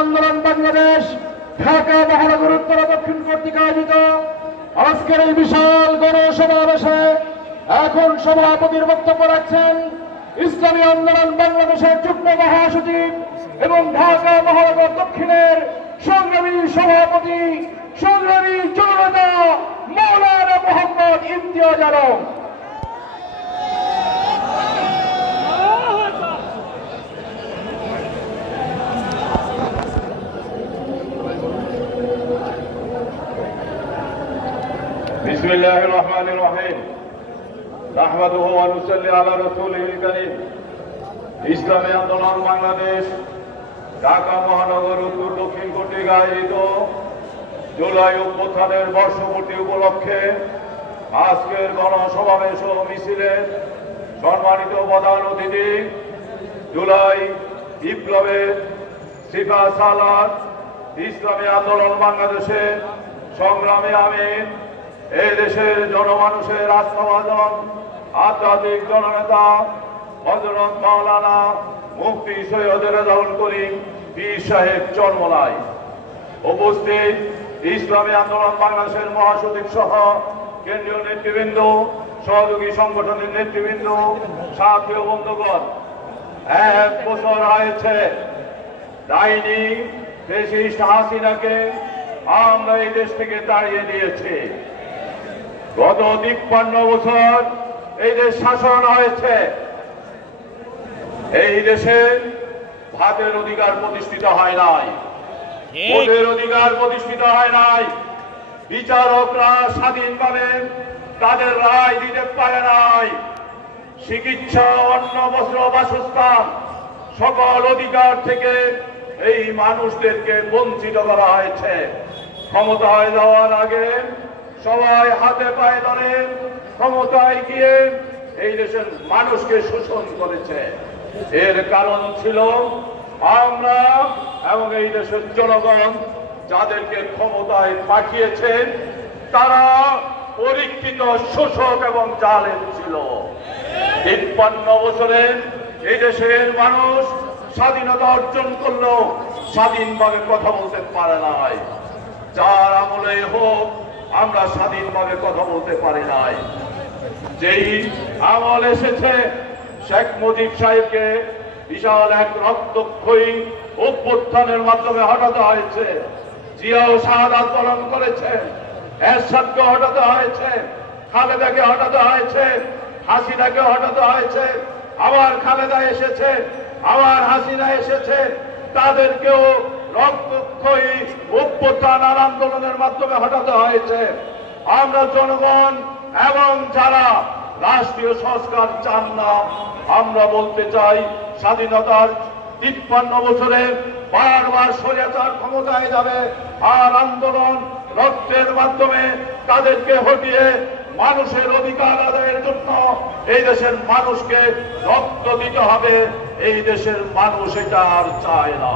আন্দোলন বাংলাদেশ ঢাকা মহানগর উত্তর দক্ষিণ কর্তৃক আয়োজিত আজকের এই বিশাল গণসমাবেশে এখন সভাপতির বক্তব্য রাখছেন ইসলামী আন্দোলন বাংলাদেশের যুগ্ম মহাসচিব এবং ঢাকা মহানগর দক্ষিণের সংগ্রামী সভাপতি সংগ্রামী জননেতা মাওলানা মোহাম্মদ ইমতিয়াজ আলম। বিসমিল্লাহির রহমানির রহিম। নাহমাদুহু ওয়া নুসাল্লি আলা রাসূলিল কারীম। ইসলামী আন্দোলন বাংলাদেশ ঢাকা মহানগর উত্তর দক্ষিণ কর্তৃক আয়োজিত জুলাই অভ্যুত্থানের বর্ষপূর্তি উপলক্ষে আজকের গণসমাবেশ ও মিছিলের সম্মানিত প্রধান অতিথি, জুলাই বিপ্লবের সিপাহ সালার ইসলামী আন্দোলন বাংলাদেশের সংগ্রামী আমির, এই দেশের জনমানুষের আস্থাভাজন আধ্যাত্মিক জননেতা হযরত মাওলানা মুফতি সৈয়দ রেজাউল করিম পীর সাহেব চরমোনাই, উপস্থিত ইসলামী আন্দোলন বাংলাদেশের মহাসচিব সহ কেন্দ্রীয় নেতৃবৃন্দ, সহযোগী সংগঠনের নেতৃবৃন্দ, সাথী ও বন্ধুগণ, 1 বছর হয়েছে ডাইনি ফ্যাসিস্ট হাসিনাকে আমরা এই দেশ থেকে তাড়িয়ে দিয়েছি। গত 53 বছর এই দেশ শাসন হয়েছে। এই দেশে ভাতের অধিকার প্রতিষ্ঠিত হয় নাই, ভোটের অধিকার প্রতিষ্ঠিত হয় নাই, বিচারকরা স্বাধীনভাবে তাদের রায় দিতে পারে নাই, চিকিৎসা, অন্ন, বস্ত্র, বাসস্থান সকল অধিকার থেকে এই মানুষদেরকে বঞ্চিত করা হয়েছে। ক্ষমতায় যাওয়ার আগে সবাই হাতে পায়ে ধরে ক্ষমতায় গিয়ে এই দেশের মানুষকে শোষণ করেছে। এর কারণ ছিল আমরা এবং এই দেশের জনগণ যাদেরকে ক্ষমতায় পাঠিয়েছেন তারা পরীক্ষিত শোষক এবং জালেম ছিল। 53 বছরে এই দেশের মানুষ স্বাধীনতা অর্জন করলেও স্বাধীনভাবে কথা বলতে পারে নাই। যার আমলে হোক আমরা স্বাধীনভাবে কথা বলতে পারি নাই। যেই আমল এসেছে, শেখ মুজিব সাহেবকে বিশাল এক রক্তক্ষয়ী অভ্যুত্থানের মাধ্যমে হটাতে হয়েছে। জিয়াও শাহাদাত বরণ করেছে, এরশাদকে হটাতে হয়েছে, খালেদাকে হটাতে হয়েছে, হাসিনাকে হটাতে হয়েছে, আবার খালেদা এসেছে, আবার হাসিনা এসেছে, তাদেরকেও রক্তক্ষয়ী অভ্যুত্থান আর আন্দোলনের মাধ্যমে হটাতে হয়েছে। আমরা জনগণ এবং যারা রাষ্ট্রীয় সংস্কার চান না, আমরা বলতে চাই স্বাধীনতার 53 বছরে বারবার স্বৈরাচার ক্ষমতায় যাবে আর আন্দোলন রক্তের মাধ্যমে তাদেরকে হটিয়ে মানুষের অধিকার আদায়ের জন্য এই দেশের মানুষকে রক্ত দিতে হবে। এই দেশের মানুষ এটা আর চায় না।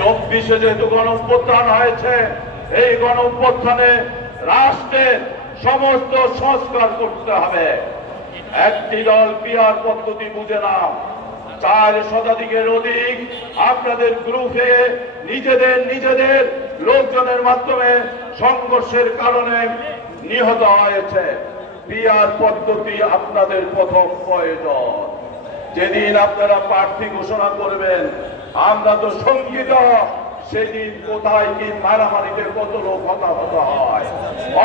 24-এ যেহেতু গণঅভ্যুত্থান হয়েছে, এই গণঅভ্যুত্থানে রাষ্ট্রের সমস্ত সংস্কার করতে হবে। একটি দল পিআর পদ্ধতি বুঝে না। 4 শতাধিকের অধিক আপনাদের গ্রুপে নিজেদের লোকজনের মাধ্যমে সংঘর্ষের কারণে নিহত হয়েছে। পিআর পদ্ধতি আপনাদের প্রথম প্রয়োজন। যেদিন আপনারা প্রার্থী ঘোষণা করবেন, আমরা তো শঙ্কিত সেদিন কোথায় কি মারামারিতে কত লোক হতাহত হয়।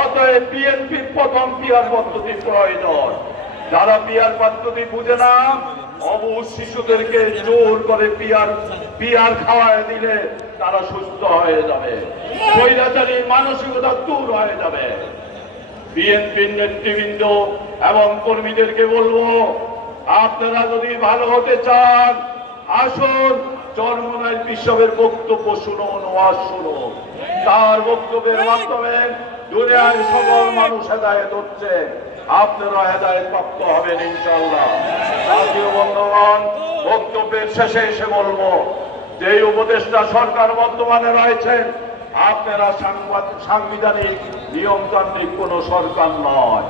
অতএব বিএনপির প্রথম পিআর পদ্ধতি প্রয়োজন। যারা পিআর পদ্ধতি বুঝে না, অবুঝ শিশুদেরকে জোর করে পিআর খাওয়ায় দিলে তারা সুস্থ হয়ে যাবে, স্বৈরাচারী মানসিকতা দূর হয়ে যাবে। বিএনপির নেতৃবৃন্দ এবং কর্মীদেরকে বলবো, আপনারা যদি ভালো হতে চান, আসুন চরমোনাই বিশ্ববের বক্তব্য শুনুন, ওয়াজ শুনুন। তার বক্তব্যের মাধ্যমে দুনিয়ার সকল মানুষ হেদায়েত হচ্ছে, আপনারা হেদায়েত প্রাপ্ত হবেন ইনশাআল্লাহ। জাতীয় বন্ধুগণ, বক্তব্যের শেষে এসে বলবো, যে উপদেষ্টা সরকার বর্তমানে রয়েছেন, আপনারা সাংবিধানিক নিয়মতান্ত্রিক কোন সরকার নয়,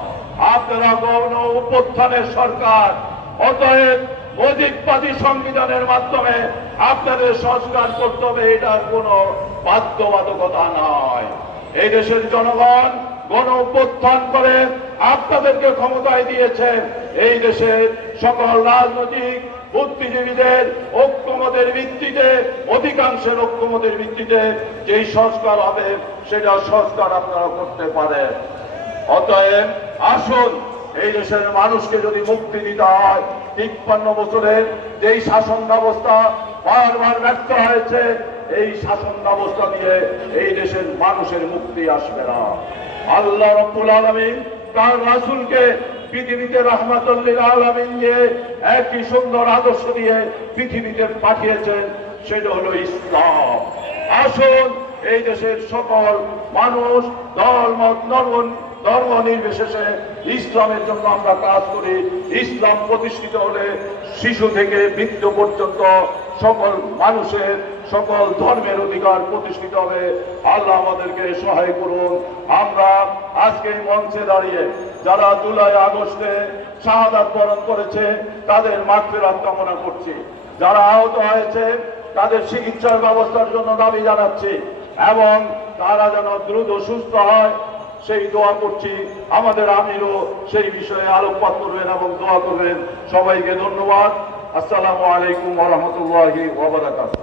আপনারা গণ অভ্যুত্থানের সরকার। অতএব অধিকবাদী সংবিধানের মাধ্যমে আপনাদের সংস্কার করতে হবে, এটার কোনো বাধ্যবাধকতা নয়। এই দেশের জনগণ গণ অভ্যুত্থান করে আপনাদেরকে ক্ষমতায় দিয়েছে। এই দেশের সকল রাজনৈতিক বুদ্ধিজীবীদের ঐক্যমতের ভিত্তিতে, অধিকাংশের ঐক্যমতের ভিত্তিতে যেই সংস্কার হবে সেটা সংস্কার আপনারা করতে পারেন। অতএব আসুন, এই দেশের মানুষকে যদি মুক্তি দিতে হয়, ৫৩ বছরের যেই শাসন ব্যবস্থা বারবার ব্যর্থ হয়েছে, এই শাসন ব্যবস্থা দিয়ে এই দেশের মানুষের মুক্তি আসবে না। আল্লাহ রাব্বুল আলামিন তার রাসূলকে পৃথিবীতে রাহমাতুল লিল আলামিন দিয়ে একই সুন্দর আদর্শ দিয়ে পৃথিবীতে পাঠিয়েছেন, সেটা হলো ইসলাম। আসুন, এই দেশের সকল মানুষ দল মত ধর্ম নির্বিশেষে ইসলামের জন্য আমরা কাজ করি। ইসলাম প্রতিষ্ঠিত হলে শিশু থেকে বৃদ্ধ পর্যন্ত সকল মানুষের সকল ধর্মের অধিকার প্রতিষ্ঠিত হবে। আল্লাহ আমাদেরকে সহায় করুন। আমরা আজকে এই মঞ্চে দাঁড়িয়ে যারা জুলাই আগস্টে শাহাদাত বরণ করেছে তাদের মাগফিরাত কামনা করছি। যারা আহত হয়েছে তাদের চিকিৎসার ব্যবস্থার জন্য দাবি জানাচ্ছি এবং তারা যেন দ্রুত সুস্থ হয় সেই দোয়া করছি। আমাদের আমিরও সেই বিষয়ে আলোকপাত করবেন এবং দোয়া করবেন। সবাইকে ধন্যবাদ। আসসালামু আলাইকুম ওয়া রাহমাতুল্লাহি ওয়া বারাকাতুহু।